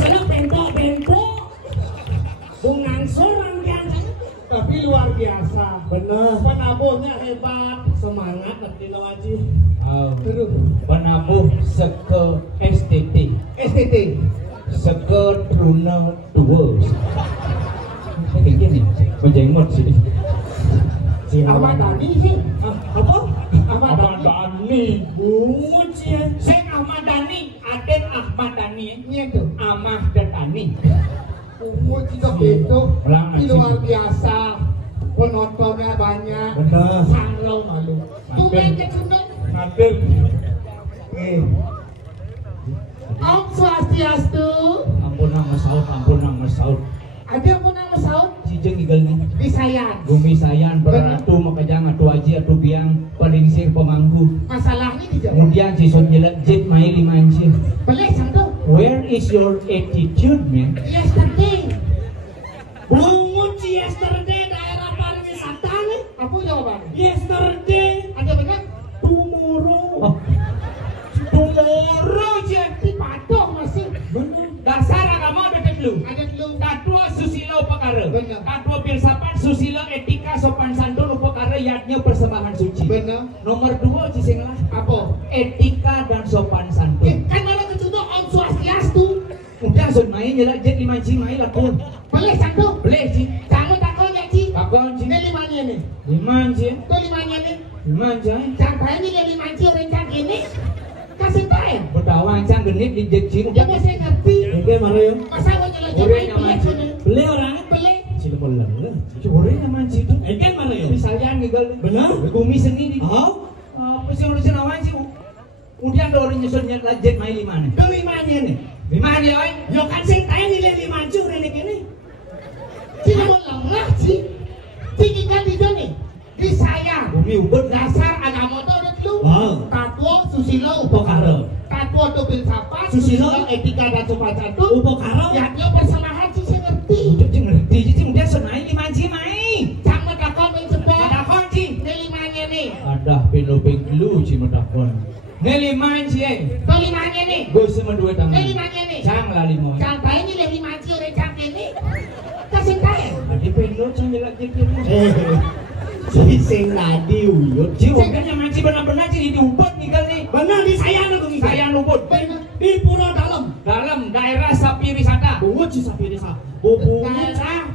Senang bento-bento. Bungan sorang kan. Tapi luar biasa. Bener. Penabuhnya hebat. Semangat nanti Haji. Terus penabuh seke STT. STT. Seke Truna Dua. Kayak gini. Bejenggot sih. Si Ahmad Dhani sih. Apa? Ahmad Dhani. Bungut sih. Sing Ahmad Dhani, Aden Ahmad Dhani. Iya tuh. Amah dan Ani. Bungut itu itu. Luar biasa. Penontonnya banyak. Bener. Sanglau malu. Tumben ke Sunda. Ngadeg. Om Swastiastu. Ampun nang Masaud, ampun nang Masaud. Ada pun nama Saud Cijeng igal nih. disayang. Bumi sayan beratu makajang atu aji atu biang pelingsir pemangku. Masalahnya dijawab. Kemudian sisut jelek jit mai limancir. Boleh santo. Where is your attitude, man? Yesterday. Bungut sih yesterday daerah pariwisata nih. Apa jawaban? Yesterday. Ada benar? Tomorrow. Oh, Tomorrow sih. Di Padang masih. Bener. Dasar agama ada dulu. Ada dulu. Kadua susilo upakara. Benar. Kadua filsafat susilo etika sopan santun upakara yatnya persembahan suci. Benar. Nomor 2 cising lah. Apa? Etika dan sopan santun. Kan malah kecuali Om Swastiastu. Udah sun main jelek jet limancing main lakun. Boleh santo. Boleh sih. Kamu takut ya Ci? Kakon sih. Ini limanya nih. Limancing. Tuh limanya nih. Limancing. Sampai ini dia limanci orang cang ini. Kasih tahu. Berdawan cang genit di jet cing. Ya saya ngerti. oke mana ya? Masa mau nyala Orang jalan yang mancing. Beli orangnya Beli. Cilegon lah. Orang yang mancing itu. Eken mana ya? Misalnya ngigal. Benar? Bumi sendiri. Oh, Apa sih urusan awan sih? Kemudian ada orang nyusun jet main lima nih. Tuh limanya nih. Lima dia, oi. Yo kan sing tae nilai limancu rene kene. Ci bolang lah Ci. Ci kan di sini. Disayang. bumi ubet Dasar agama tuh ada dulu. Wow. Tatwa susilo Upakara. Tatwa tuh filsafat, Susilo. etika dan sopan santun. Upakara. Yaknya persembahan sih saya ngerti. Udah cing ngerti sih kemudian senai lima sih main. Sama takon main cepat. Ada kunci. Ini limanya nih. Ada penopeng lu cimedakon. Ini lima sih. Tuh limanya nih. Gue sama dua tangan. Ini limanya nih. Cang lah lima. Sampai ini nilai limanci orang cang ini. Kasih tae. Adi pendo cang jelek jet gitu. Si sing tadi uyut. Ji kan yang mancing benar-benar sih di ubud tinggal nih. Benar di saya nih. Saya luput. Benar. Di Pulau Dalam. Dalam daerah sapi wisata. Bungut Ci sapi desa. Bubungan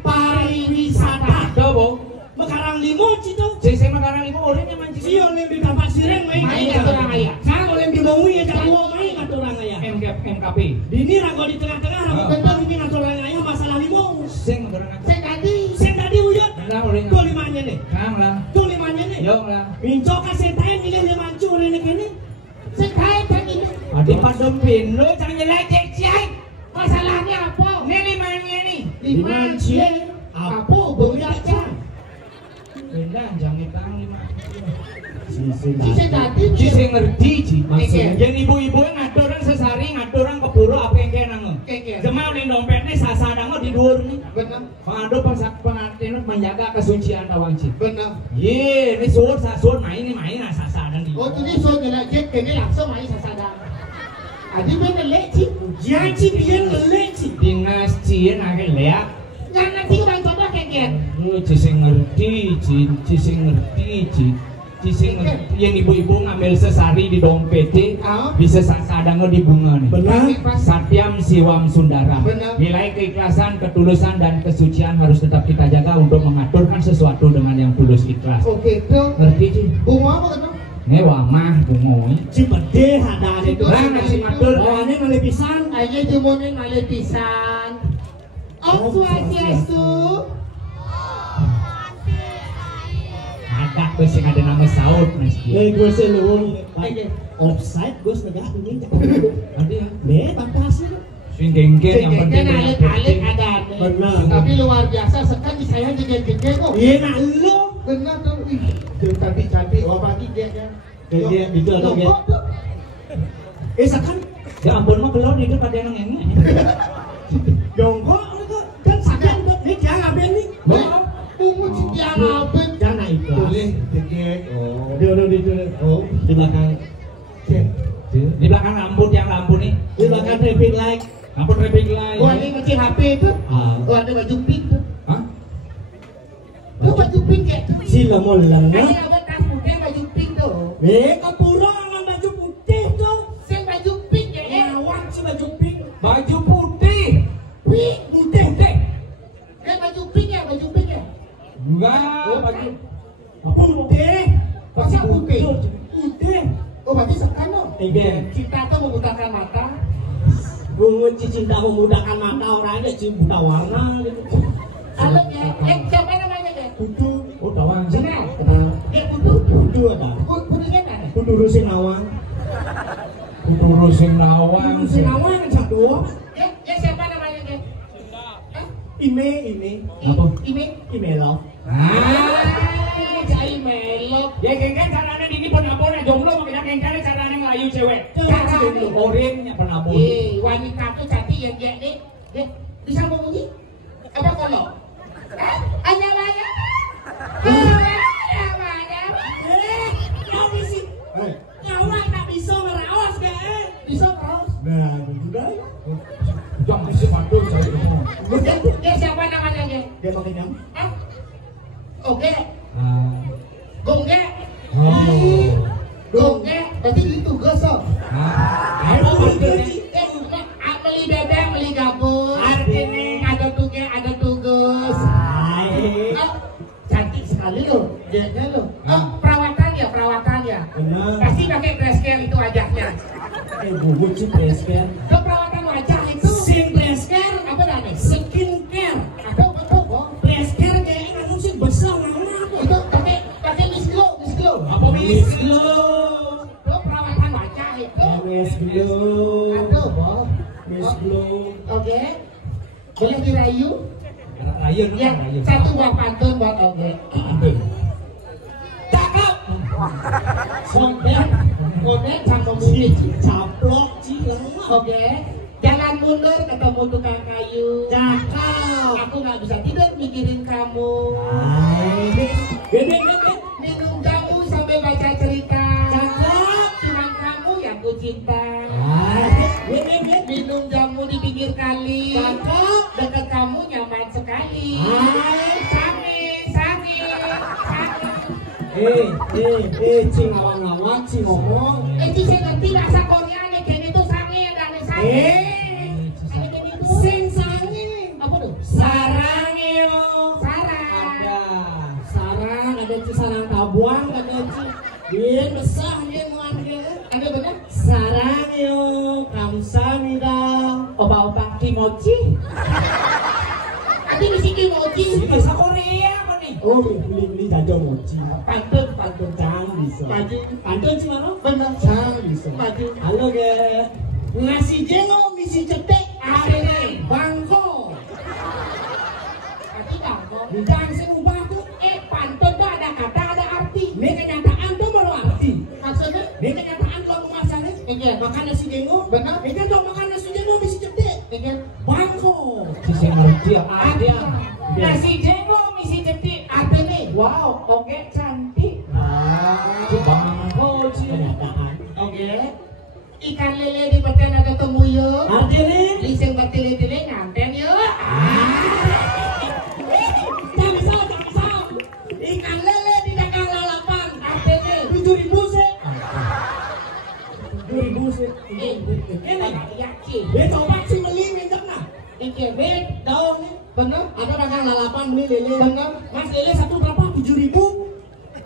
pariwisata. Coba. Mekarang limo Ci tuh. Saya makan lima orang yang mancing. Si oleh di tempat sireng main katurang aya. Saya oleh di Bangui ya cara main katurang aya. MKP. Dini rago di tengah-tengah rago bener ini katurang aya masalah limo. Sing berenang. Sen tadi uyut. Lah orang. Tuh limanya nih. Kang lah. Tuh limanya nih. Yo lah. Minco ka sen tae milih liman curi nih kene. Sen tae kan ini. Di padempin lo jangan nyelecek ciai. Masalahnya apa? Ini limannya nih. Liman cie. Apa bocah? Benda jangan tang lima. tadi. Ci ngerti ci. Maksudnya? Jadi ibu-ibu ngaturang sesari ngaturang keburu apa yang kena nge. Jemaah di dompetnya sasadang di dhuwur nih. Benar. Pengadu pengantin menjaga kesucian tawang ci. Benar. Ye, ini suur main sasadang di. Oh, tuh so ngelajek kene langsung main sasadang. Adi bener leci. Jangan ci biar leci. Dinas cien agak leak. Yang nanti orang coba keket. Lu ci ngerti, ci ngerti. Yang ibu-ibu ngambil sesari di dompetnya bisa sasadang di bunga nih. Benar. Satyam Siwam Sundara. Benar. Nilai keikhlasan, ketulusan dan kesucian harus tetap kita jaga untuk mengaturkan sesuatu dengan yang tulus ikhlas. Oke, tuh. Ngerti ci? Bunga apa kan? Ngewa mah bungoy. Si pede ada itu. Lah nasi matur. Ini malih pisan. Aja dimone malih pisan. Om Swastiastu. Ada sing ada nama Saud mas. Gue seluruh. Offside gue negah ini. Ada ya. Batasi. Sing genggen yang penting. Alik ada. Benar. Tapi luar biasa sekali saya jengkel kok. Iya nak lo. Benar tuh. Tuh cantik. Oh pagi dia kan. Dia itu ada dia. Sekan. Ya ampun mah keluar itu pada yang ini. Jongkok kan sakan ini dia ngaben nih. Bungu dia ngaben. Jangan ikhlas. Boleh tegek. Oh. Di belakang. Di belakang lampu nih. Di belakang traffic light. Lampu traffic light. Gua ini ngecil HP itu. Gua ada baju pink tuh. Hah? Tuh baju pink ya. Sila mau lang. Ada tas putih baju pink tuh. Kepura dengan baju putih tuh. Si baju pink ya. Ngawang si baju pink. Baju putih. Pink putih. Baju pink ya. Enggak, baju putih. Masa putih? Putih. Oh berarti sekan loh. Cinta tuh memudahkan mata. Bungun cinta memudahkan mata orangnya buta warna gitu. Halo ya, siapa namanya ya? Putu. Oh tawang. Siapa? Ya Putu. Putu ada. Putunya mana? Putu Rusinawang. Rusinawang satu. Ya siapa namanya ya? Ime. Apa? Ime love. Cai melok. Ya genggen caranya di penabur jomblo makanya genggen caranya ngelayu cewek. Orangnya penabur. Wanita tuh cantik yang dia nih. Bisa ngomongin? Apa kalau? Hanya banyak. Kau bisa. Nyawa tak bisa ngerawas gak? Bisa kaos. Nah, udah. Jangan sih mantul saya. Dia siapa namanya dia? Dia pakai nama? Oke. Gongge. Gongge. Berarti itu gosok. Beli bebek, beli gabus. Artinya ada tugas. Cantik sekali loh. Dia loh. Perawatan ya. Pasti pakai dress care itu wajahnya. Bubut sih dress care. Perawatan wajah itu. Skin dress care apa namanya? Skin care. Atau dress care kayaknya kamu sih besar mana? Itu pakai Miss Glow. Apa Miss Glow? Itu perawatan wajah itu. Miss Glow. Aduh, Bob. Miss Glow. Oke. Boleh dirayu? Rayu. Ya, satu buat pantun buat oke. Cakep. Konten cakep sih. Caplok cilang. Oke. Jangan mundur ketemu tukang kayu. Cakep. Aku nggak bisa tidur mikirin kamu. Minum jamu sampai baca cerita. Cakep. Cuma kamu yang ku cinta. Minum jamu di pinggir kali. Cakep. Dekat kamu nyaman sekali. Sange. Cing awang-awang, cing ngomong. Itu saya ngerti bahasa Koreanya, kayak itu sange dan sange. Sing sange. ci sarang tabuang kagak ci. Dia besar dia muan dia. Ada benar? Sarang yo kamsahamnida. Oba-oba kimochi. Adi misi kimochi. Ini bahasa Korea apa nih? Oh, beli jajan mochi. Pantun jangan bisa. Pantun sih mana? Benar jangan bisa. Halo ge. Nasi jengol misi cetek. Ada nih. Bangko. Arti bangko. Bukan sing ubah tuh. Pantun tuh ada kata ada arti. Ini kenyataan tuh baru arti. Maksudnya? Ini kenyataan kalau masalahnya. Makan nasi jengol. Benar. Ini kan kalau makan nasi jengol misi cetek. Bangko. Si ngerti ya. Ada. Nasi jengol misi cetik. Ada nih. Wow, oke cantik. Bangko Kenyataan. Oke. Ikan lele di peten ada temuyuk. Artinya? Liseng bertele-tele nganten yuk. Jangan salah. Ikan lele di dagang lalapan. Artinya? 7.000 sih. 7.000 sih. Ini yakin. dia coba sih beli minjem nah. Iki bet. Tahu nih. Bener? Ada dagang lalapan beli lele. Bener. Mas lele satu berapa? 7.000.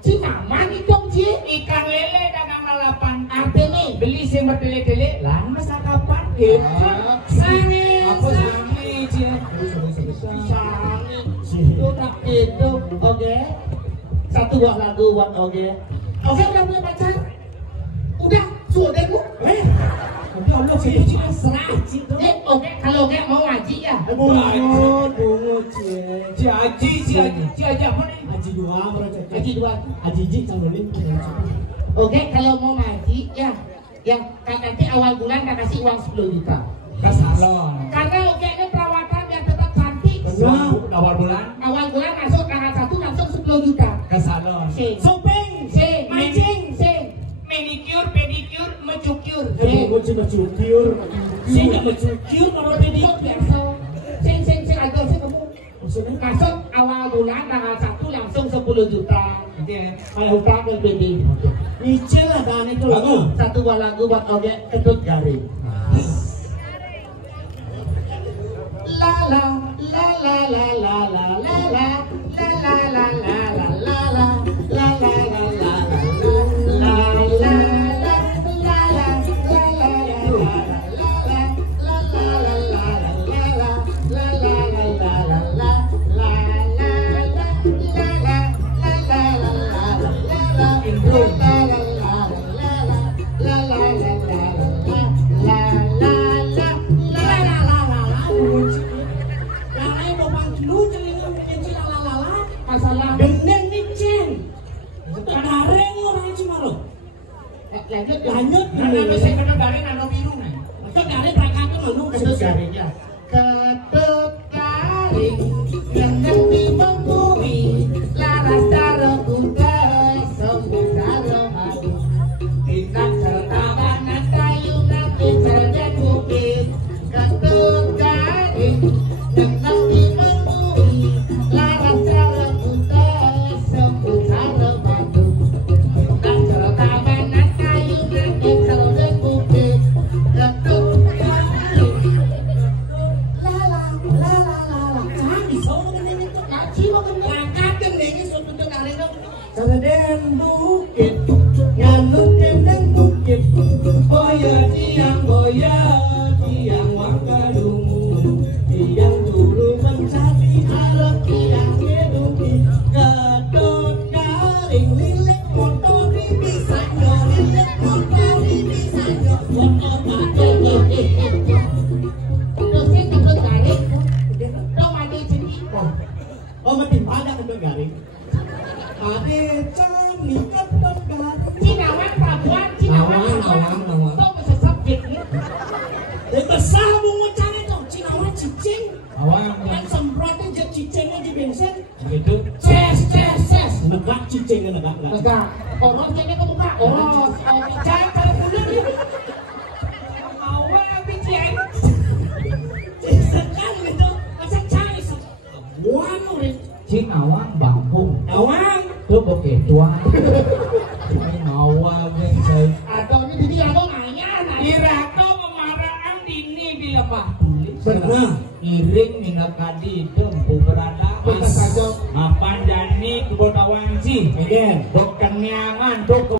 Cinaman itu Ci. Ikan lele dagang lalapan. Artinya? Beli sing bertele-tele. Lama sakapan gitu. Sange. Apa sange Ci? Sange. Itu tak itu. Oke. Satu buah lagu buat oke. Oke udah punya pacar? Udah. Sudah bu. Tapi Allah sih Ci serah Ci. Oke kalau oke mau ngaji ya. Bungut Ci. Ci Aji apa nih? Aji 2 baru cek. Ngaji dua. Aji Ji canggulin. Oke kalau mau ngaji ya. Yang nanti awal bulan tak kasih uang 10 juta. Ke salon. Karena oke ini perawatan biar tetap cantik. Awal bulan Awal bulan masuk tanggal 1 langsung 10 juta. ke salon. Sopeng. Mancing. Manicure, pedicure, mencukur. Bungut cuma cukir. Sih nggak mencukir kalau pedicure. biasa. Sing agak sih kamu. Maksudnya? Masuk awal bulan tanggal 1 langsung 10 juta. Oke. Kayak hutang dan PD. Nyicil lah kan itu lagu. Satu buah lagu buat oge ketut garing. La la la la la la la la la la la la la la la la la masalah Gendeng nih Cen. Kadareng orang Cimarok. Lanjut. Karena bisa kena garing anu biru nih. Maksud dari prakatun anu ketut garing ya. Ketut garing yang di bumi laras darah kuda sembuh darah madu. Tindak serta banat kayu nanti cerdas bukit. Ketut garing yang di bumi laras darah kuda sembuh darah madu. Tindak serta banat kayu nanti cerdas bukit. Ketut garing. Sarden bukit, nganut kendeng bukit, boya tiang warga dungu, tiang dulu mencari harap tiang keduki, gadot garing lilit motor di bisanya, motor mati. Dosen ketut garing. Tuh mandi cerita. Oh makin pada kendeng garing. Ade cami kendeng garing. Cinawan Prabuan, Cinawan. Nawang. Tuh bisa subjek nih. Besar mau mencari tuh Cinawan cicing. Awang Kan semprotnya jadi cicingnya di bensin. begitu. Ces. Negak cicingnya negak. Enggak. Oros ceknya ke muka. Oros. Jangan bulan ya. Awa bician. Sekali itu masa cari sebuah nulis. Cing awang bangkung. Awang. Tuh bokeh tua. Cing awang yang saya. Atau ini jadi aku nanya. Irako memaraan dini di lembah tulis. Benar. Iring minat kadi tempu berada Betul, Kak. mapan jani kebota Wangci, Again. Dokter Nyaman, Dok